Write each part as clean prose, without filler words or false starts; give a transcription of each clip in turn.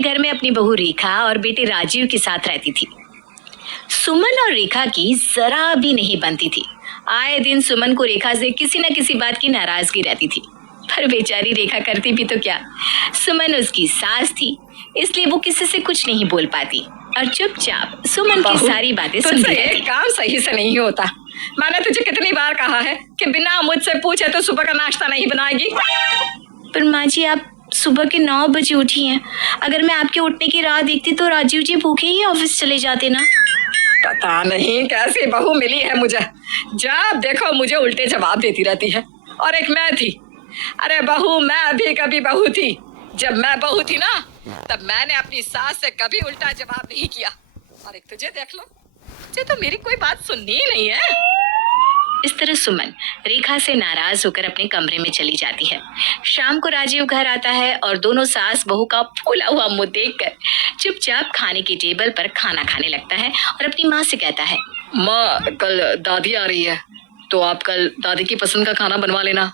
घर में अपनी बहू रेखा और बेटे राजीव के साथ रहती थी। सुमन और रेखा की जरा भी नहीं बनती थी। आए दिन सुमन को रेखा से किसी न किसी बात की नाराजगी रहती थी, पर बेचारी रेखा करती भी तो क्या। सुमन उसकी सास थी, इसलिए वो किसी से कुछ नहीं बोल पाती और चुपचाप सुमन की सारी बातें सुनती रहती। एक काम सही से नहीं होता। मैंने तुझे कितनी बार कहा है कि बिना मुझसे पूछे तो सुबह का नाश्ता नहीं बनाएगी। पर माँ जी, आप सुबह के 9 बजे उठी हैं। अगर मैं आपके उठने की राह देखती तो राजीव जी भूखे ही ऑफिस चले जाते ना। पता नहीं कैसी बहू मिली है मुझे, जब देखो मुझे उल्टे जवाब देती रहती है। और एक मैं थी, अरे बहू मैं भी कभी बहू थी। जब मैं बहू थी ना, तब मैंने अपनी सास से कभी उल्टा जवाब नहीं किया। और एक तुझे देख लो, तुझे तो मेरी कोई बात सुननी ही नहीं है। इस तरह सुमन रेखा से नाराज होकर अपने कमरे में चली जाती है। शाम को राजीव घर आता है और दोनों सास बहू का फूला हुआ मुंह देखकर चुपचाप खाने की टेबल पर खाना खाने लगता है और अपनी माँ से कहता है, माँ कल दादी आ रही है, तो आप कल दादी की पसंद का खाना बनवा लेना।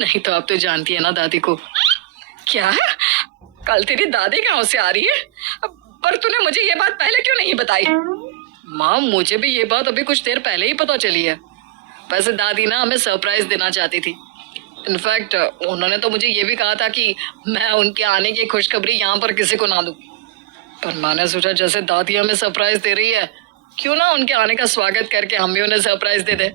नहीं तो आप तो जानती है ना दादी को। क्या कल तेरी दादी गांव से आ रही है? पर तूने मुझे ये बात पहले क्यों नहीं बताई? माँ मुझे भी ये बात अभी कुछ देर पहले ही पता चली है। वैसे दादी ना हमें सरप्राइज देना चाहती थी। इनफैक्ट उन्होंने तो मुझे ये भी कहा था कि मैं उनके आने की खुशखबरी यहाँ पर किसी को ना दूं। पर मैंने सोचा जैसे दादी हमें सरप्राइज दे रही है, क्यों ना उनके आने का स्वागत करके हम भी उन्हें सरप्राइज दे दे।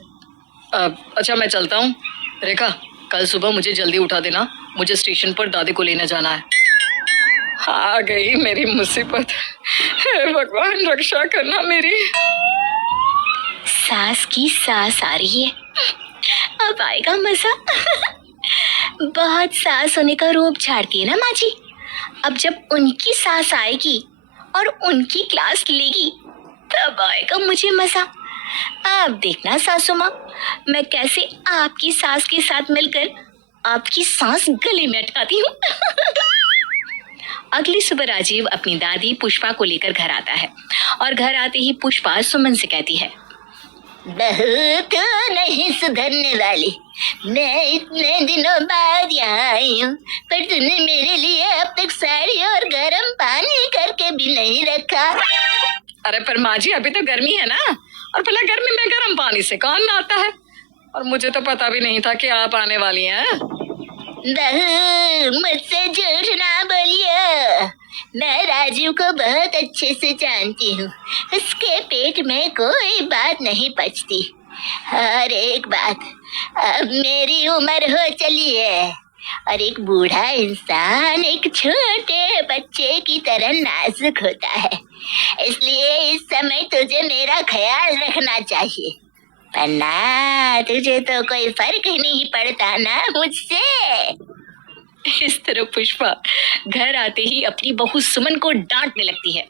अच्छा मैं चलता हूँ। रेखा कल सुबह मुझे जल्दी उठा देना, मुझे स्टेशन पर दादी को लेने जाना है। आ गई मेरी मुसीबत। हे भगवान रक्षा करना मेरी। सास की सास आ रही है, अब आएगा मजा। बहुत सास होने का रूप झाड़ती है ना माँ जी। अब जब उनकी सास आएगी और उनकी क्लास लेगी तब आएगा मुझे मजा। अब देखना सासू माँ, मैं कैसे आपकी सास के साथ मिलकर आपकी सांस गले में अटकाती हूँ। अगली सुबह राजीव अपनी दादी पुष्पा को लेकर घर आता है और घर आते ही पुष्पा सुमन से कहती है, बहू तो नहीं सुधरने वाली। मैं इतने दिनों बाद यहाँ आई हूँ, पर तूने मेरे लिए अब तक साड़ी और गर्म पानी करके भी नहीं रखा। अरे पर माँ जी अभी तो गर्मी है ना, और भला गर्मी में गर्म पानी से कौन नहाता है? और मुझे तो पता भी नहीं था कि आप आने वाली हैं। बहू मुझसे झूठ ना बोलिए, मैं राजीव को बहुत अच्छे से जानती हूँ। उसके पेट में कोई बात नहीं पचती। और एक बात, अब मेरी उम्र हो चली है और एक बूढ़ा इंसान एक छोटे बच्चे की तरह नाजुक होता है, इसलिए इस समय तुझे मेरा ख्याल रखना चाहिए, वरना तुझे तो कोई फर्क ही नहीं पड़ता ना मुझसे। इस तरह पुष्पा घर आते ही अपनी बहू सुमन को डांटने लगती है।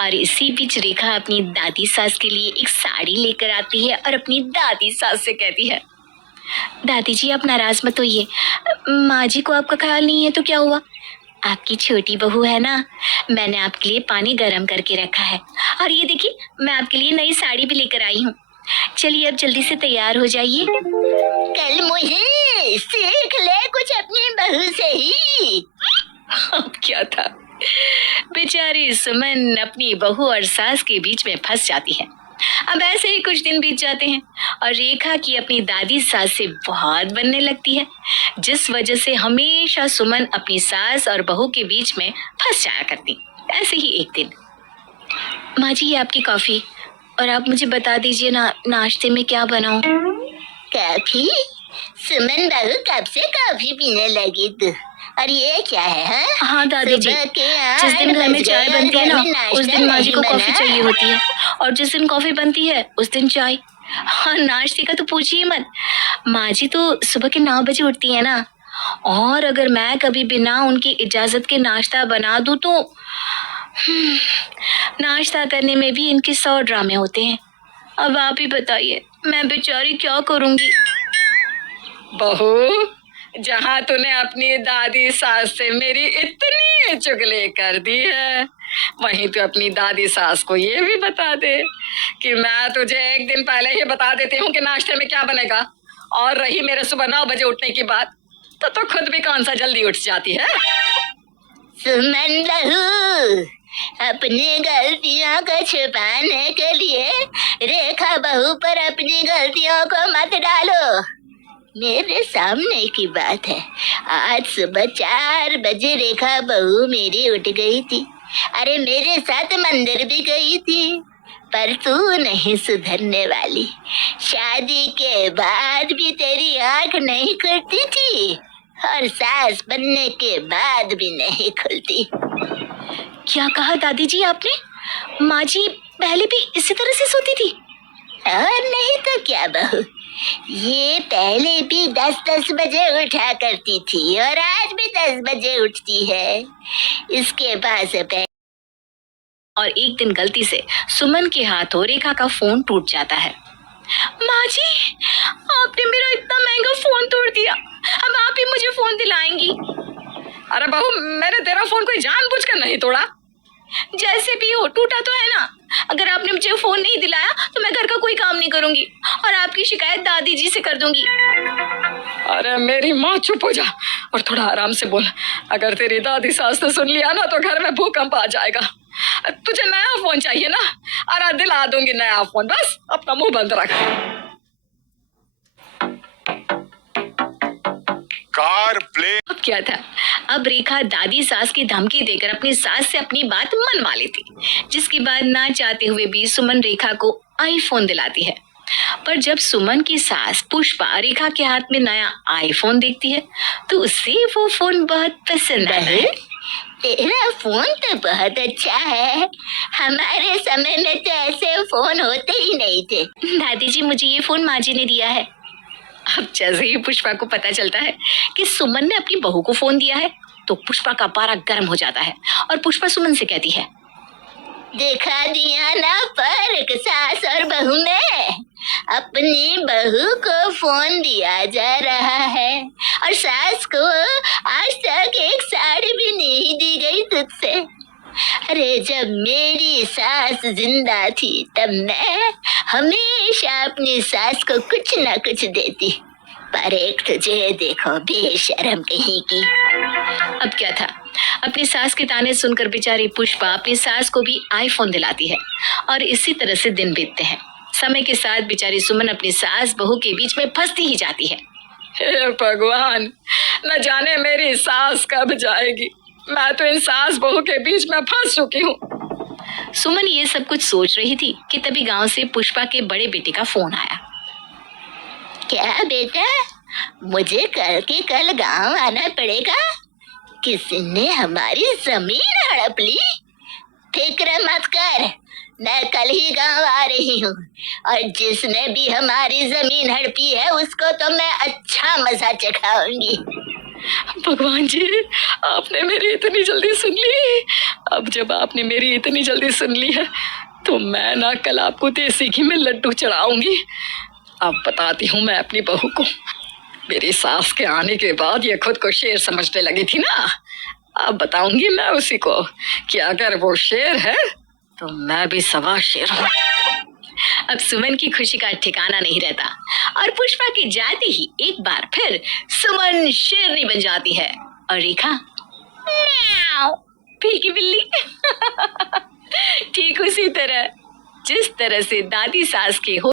और इसी बीच रेखा अपनी दादी सास के लिए एक साड़ी लेकर आती है और अपनी दादी सास से कहती है, दादी जी आप नाराज मत होइए, माँ जी को आपका ख्याल नहीं है तो क्या हुआ, आपकी छोटी बहू है ना, मैंने आपके लिए पानी गर्म करके रखा है और ये देखिए मैं आपके लिए नई साड़ी भी लेकर आई हूँ। चलिए अब जल्दी से तैयार हो जाइए। कल मुझे सीख ले कुछ अपनी बहू से ही। अब क्या था, बेचारी सुमन अपनी बहू और सास के बीच में फंस जाती है। अब ऐसे ही कुछ दिन बीत जाते हैं और रेखा की अपनी दादी सास से बहुत बनने लगती है, जिस वजह से हमेशा सुमन अपनी सास और बहू के बीच में फंस जाया करती। ऐसे ही एक दिन, माँ जी ये आपकी कॉफी, और आप मुझे बता दीजिए ना नाश्ते में क्या बनाऊं। कॉफी? सुमन बहू कब से कॉफी पीने लगी तू? और ये क्या है? हाँ दादी जी, जिस दिन घर में चाय बनती है ना उस दिन माँ जी को कॉफी चाहिए होती है, और जिस दिन कॉफी बनती है उस दिन चाय। हाँ नाश्ते का तो पूछिए मत, माँ जी तो सुबह के 9 बजे उठती है ना, और अगर मैं कभी बिना उनकी इजाजत के नाश्ता बना दूं तो नाश्ता करने में भी इनके 100 ड्रामे होते हैं। अब आप ही बताइए मैं बेचारी क्या करूंगी। बहू जहाँ तूने अपनी दादी सास से मेरी इतनी चुगली कर दी है, वहीं तू अपनी दादी सास को ये भी बता दे कि मैं तुझे एक दिन पहले ही बता देती हूँ कि नाश्ते में क्या बनेगा। और रही मेरे सुबह 9 बजे उठने की बात, तो खुद भी कौन सा जल्दी उठ जाती है। सुमन बहू, अपनी गलतियों को छुपाने के लिए रेखा बहू पर अपनी गलतियों को मत डालो। मेरे सामने की बात है, आज सुबह 4 बजे रेखा बहू मेरी उठ गई थी। अरे मेरे साथ मंदिर भी गई थी, पर तू नहीं सुधरने वाली। शादी के बाद भी तेरी आंख नहीं खुलती थी और सास बनने के बाद भी नहीं खुलती। क्या कहा दादी जी आपने? माँ जी पहले भी इसी तरह से सोती थी? और नहीं तो क्या बहू, ये पहले भी 10-10 बजे उठा करती थी और आज भी 10 बजे उठती है। इसके पास और एक दिन गलती से सुमन के हाथों रेखा का फोन टूट जाता है। माँ जी, आपने मेरा इतना महंगा फोन तोड़ दिया, अब आप ही मुझे फोन दिलाएंगी। अरे बहू, मैंने तेरा फोन कोई जानबूझकर नहीं तोड़ा। जैसे भी हो, टूटा तो है ना। अगर आपने मुझे फोन नहीं दिलाया तो मैं घर का कोई काम नहीं करूंगी और आपकी शिकायत दादी जी से कर दूंगी। अरे मेरी माँ, चुप हो जा और थोड़ा आराम से बोल। अगर तेरी दादी सास ने सुन लिया ना तो घर में भूकंप आ जाएगा। तुझे नया फोन चाहिए ना? अरे दिला दूंगी नया फोन, बस अपना मुंह बंद रख। Car play. अब क्या था, अब रेखा दादी सास की धमकी देकर अपनी सास से अपनी बात मनवा लेती, जिसके बाद ना चाहते हुए भी सुमन रेखा को आईफोन दिलाती है। पर जब सुमन की सास पुष्पा रेखा के हाथ में नया आईफोन देखती है तो उसे वो फोन बहुत पसंद आता है। तेरा फोन तो बहुत अच्छा है, हमारे समय में तो ऐसे फोन होते ही नहीं थे। दादी जी, मुझे ये फोन माँ जी ने दिया है। अब जैसे ही पुष्पा को पता चलता है कि सुमन ने अपनी बहू को फोन दिया है तो पुष्पा का पारा गर्म हो जाता है और पुष्पा सुमन से कहती है, दिखा दिया ना फर्क सास और बहू में। अपनी बहू को फोन दिया जा रहा है और सास को आज तक एक साड़ी भी नहीं दी गई तुझसे। अरे जब मेरी सास जिंदा थी तब मैं हमेशा अपनी सास को कुछ न कुछ देती, पर एक तुझे देखो बेशरम कहीं की। अब क्या था, अपनी सास के ताने सुनकर बेचारी पुष्पा अपनी सास को भी आईफोन दिलाती है और इसी तरह से दिन बीतते हैं। समय के साथ बेचारी सुमन अपनी सास बहू के बीच में फंसती ही जाती है। हे भगवान, न जाने मेरी सास कब जाएगी। मैं तो इन सास बहू के बीच में फंस चुकी हूँ। सुमन ये सब कुछ सोच रही थी कि तभी गांव से पुष्पा के बड़े बेटे का फोन आया। क्या बेटा, मुझे कल के कल गांव आना पड़ेगा। किसी ने हमारी जमीन हड़प ली। फिक्र मत कर, मैं कल ही गांव आ रही हूँ और जिसने भी हमारी जमीन हड़पी है उसको तो मैं अच्छा मजा चखाऊंगी। भगवान जी, आपने मेरी इतनी जल्दी सुन ली। अब जब आपने मेरी इतनी जल्दी सुन ली है तो मैं ना कल आपको देसी घी में लड्डू चढ़ाऊंगी। अब बताती हूँ मैं अपनी बहू को। मेरी सास के आने के बाद ये खुद को शेर समझने लगी थी ना, अब बताऊंगी मैं उसी को कि अगर वो शेर है तो मैं भी सवा शेर हूँ। अब सुमन की खुशी का ठिकाना नहीं रहता और पुष्पा की जाती ही एक बार फिर सुमन शेरनी बन जाती है और रेखा फीकी बिल्ली। ठीक उसी तरह जिस तरह से दादी सास के हो